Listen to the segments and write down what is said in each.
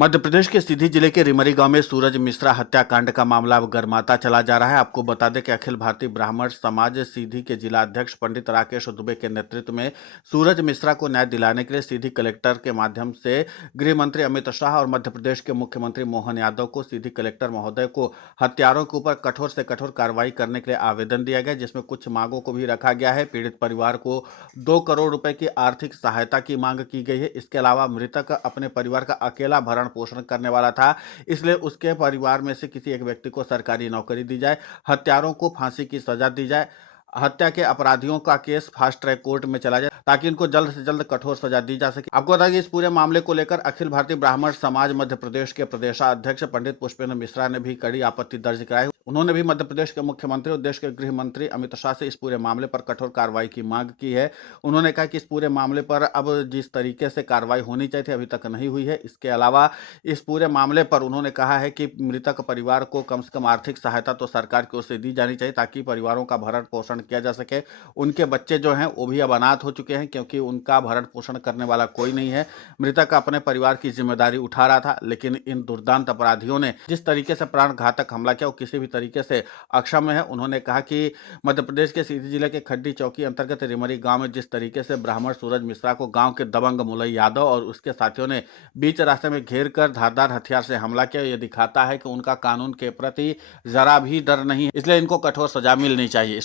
मध्य प्रदेश के सीधी जिले के रिमरी गांव में सूरज मिश्रा हत्याकांड का मामला अब गर्माता चला जा रहा है। आपको बता दें कि अखिल भारतीय ब्राह्मण समाज सीधी के जिला अध्यक्ष पंडित राकेश दुबे के नेतृत्व में सूरज मिश्रा को न्याय दिलाने के लिए सीधी कलेक्टर के माध्यम से गृह मंत्री अमित शाह और मध्य प्रदेश के मुख्यमंत्री मोहन यादव को सीधी कलेक्टर महोदय को हत्यारों के ऊपर कठोर से कठोर कार्रवाई करने के लिए आवेदन दिया गया, जिसमें कुछ मांगों को भी रखा गया है। पीड़ित परिवार को 2 करोड़ रुपए की आर्थिक सहायता की मांग की गई है। इसके अलावा मृतक अपने परिवार का अकेला भरण पोषण करने वाला था, इसलिए उसके परिवार में से किसी एक व्यक्ति को सरकारी नौकरी दी जाए, हत्यारों को फांसी की सजा दी जाए, हत्या के अपराधियों का केस फास्ट ट्रैक कोर्ट में चला जाए ताकि इनको जल्द से जल्द कठोर सजा दी जा सके। आपको बता दें, इस पूरे मामले को लेकर अखिल भारतीय ब्राह्मण समाज मध्य प्रदेश के प्रदेशाध्यक्ष पंडित पुष्पेंद्र मिश्रा ने भी कड़ी आपत्ति दर्ज कराई। उन्होंने भी मध्य प्रदेश के मुख्यमंत्री और देश के गृह मंत्री अमित शाह से इस पूरे मामले पर कठोर कार्रवाई की मांग की है। उन्होंने कहा कि इस पूरे मामले पर अब जिस तरीके से कार्रवाई होनी चाहिए थी अभी तक नहीं हुई है। इसके अलावा इस पूरे मामले पर उन्होंने कहा है कि मृतक परिवार को कम से कम आर्थिक सहायता तो सरकार की ओर से दी जानी चाहिए ताकि परिवारों का भरण पोषण किया जा सके। उनके बच्चे जो हैं वो भी अब अनाथ हो चुके हैं क्योंकि उनका भरण पोषण करने वाला कोई नहीं है। मृतक अपने परिवार की जिम्मेदारी उठा रहा था, लेकिन इन दुर्दांत अपराधियों ने जिस तरीके से प्राण घातक हमला किया वो किसी भी तरीके से अक्षम्य है। उन्होंने कहा कि मध्य प्रदेश के सीधी जिले के खड्डी चौकी अंतर्गत रिमरी गांव में जिस तरीके से ब्राह्मण सूरज मिश्रा को गांव के दबंग मुलई यादव और उसके साथियों ने बीच रास्ते में घेर कर धारदार हथियार से हमला किया, यह दिखाता है कि उनका कानून के प्रति जरा भी डर नहीं है, इसलिए इनको कठोर सजा मिलनी चाहिए।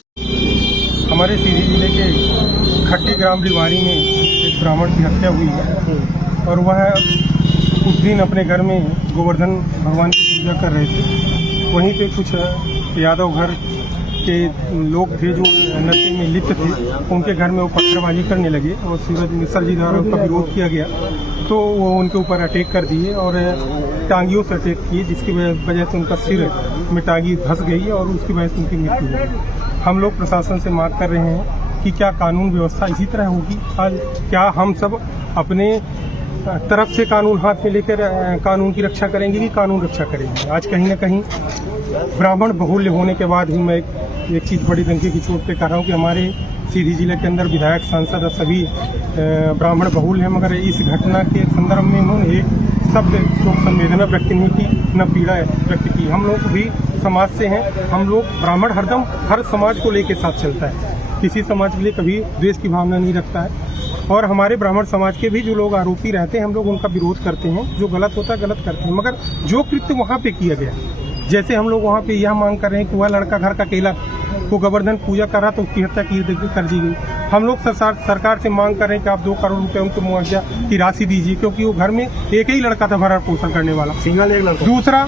हमारे सीधी जिले के खट्टी ग्राम रिवारी में एक ब्राह्मण की हत्या हुई है और वह उस दिन अपने घर में गोवर्धन भगवान की पूजा कर रहे थे। वहीं पे कुछ यादव घर के लोग थे जो नशे में लिप्त थे, उनके घर में वो पत्थरबाजी करने लगे और सूरज मिश्रा जी द्वारा उनका विरोध किया गया तो वो उनके ऊपर अटैक कर दिए और टांगियों से अटैक किए, जिसकी वजह से उनका सिर में टांगी धंस गई और उसकी वजह से उनकी मृत्यु हो गई। हम लोग प्रशासन से मांग कर रहे हैं कि क्या कानून व्यवस्था इसी तरह होगी? आज क्या हम सब अपने तरफ से कानून हाथ में लेकर कानून की रक्षा करेंगे कि कानून रक्षा करेंगे? आज कहीं ना कहीं ब्राह्मण बहुल्य होने के बाद ही मैं एक चीज़ बड़ी डंके की चोट पे कह रहा हूँ कि हमारे सीधी जिले के अंदर विधायक सांसद और सभी ब्राह्मण बहुल्य हैं, मगर इस घटना के संदर्भ में उन्होंने एक शब्द शोक संवेदना व्यक्त नहीं की, न पीड़ा व्यक्त की। हम लोग भी समाज से हैं, हम लोग ब्राह्मण हरदम हर समाज को लेके साथ चलता है, किसी समाज के लिए कभी द्वेष की भावना नहीं रखता है। और हमारे ब्राह्मण समाज के भी जो लोग आरोपी रहते हैं हम लोग उनका विरोध करते हैं, जो गलत होता है गलत करते हैं, मगर जो कृत्य वहाँ पे किया गया, जैसे हम लोग वहाँ पे यह मांग कर रहे हैं कि वह लड़का घर का अकेला वो गोवर्धन पूजा कर रहा तो उसकी हत्या कर दी गई। हम लोग सरकार से मांग कर रहे हैं कि आप 2 करोड़ रुपए उनको मुआवजा की राशि दीजिए, क्योंकि वो घर में एक ही लड़का था भरण पोषण करने वाला, सिंगल एक लड़का। दूसरा,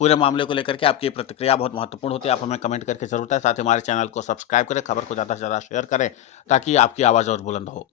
पूरे मामले को लेकर के आपकी प्रतिक्रिया बहुत महत्वपूर्ण होती है, आप हमें कमेंट करके जरूर बताएं। साथ ही हमारे चैनल को सब्सक्राइब करें, खबर को ज़्यादा से ज़्यादा शेयर करें ताकि आपकी आवाज़ और बुलंद हो।